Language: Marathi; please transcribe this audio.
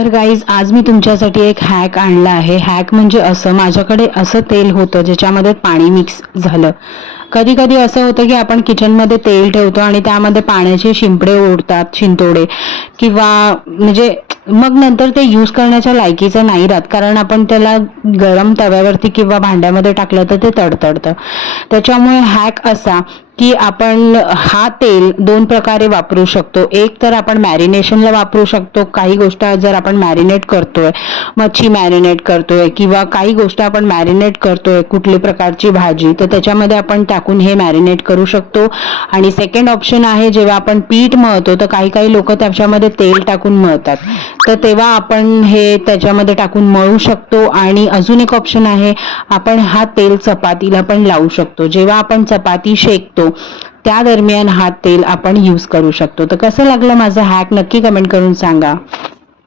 तर गाईज आज मी तुमच्यासाठी एक हॅक आणला आहे. हॅक म्हणजे असं, माझ्याकडे असं तेल होतं ज्याच्यामध्ये पाणी मिक्स झालं. कधी कधी असं होतं की आपण किचनमध्ये तेल ठेवतो आणि त्यामध्ये पाण्याचे शिंपडे उडतात, शिंतोडे, किंवा म्हणजे मग नंतर ते यूज करण्याच्या लायकीचं नाही राहत, कारण आपण त्याला गरम तव्यावरती किंवा भांड्यामध्ये टाकलं तर ते तडतडतं. त्याच्यामुळे हॅक असा की आपण हा तेल दोन प्रकारे वापरू शकतो. एक तर आपण मॅरिनेशनला वापरू शकतो. काही गोष्ट जर आपण मॅरिनेट करतोय, मच्छी मॅरिनेट करतोय किंवा काही गोष्ट आपण मॅरिनेट करतोय, कुठली प्रकारची भाजी, तर त्याच्यामध्ये आपण टाकून हे मॅरिनेट करू शकतो. आणि सेकंड ऑप्शन आहे, जेव्हा आपण पीठ मळतो तर काही काही लोक त्याच्यामध्ये तेल टाकून मळतात, तर तेव्हा आपण हे त्याच्यामध्ये टाकून मळू शकतो. आणि अजून एक ऑप्शन आहे, आपण हा तेल चपातीला पण लावू शकतो. जेव्हा आपण चपाती शेकतो त्या दरम्यान हा तेल आपण यूज करू शकतो. तर कसं लागलं माझं हॅक नक्की कमेंट करून सांगा.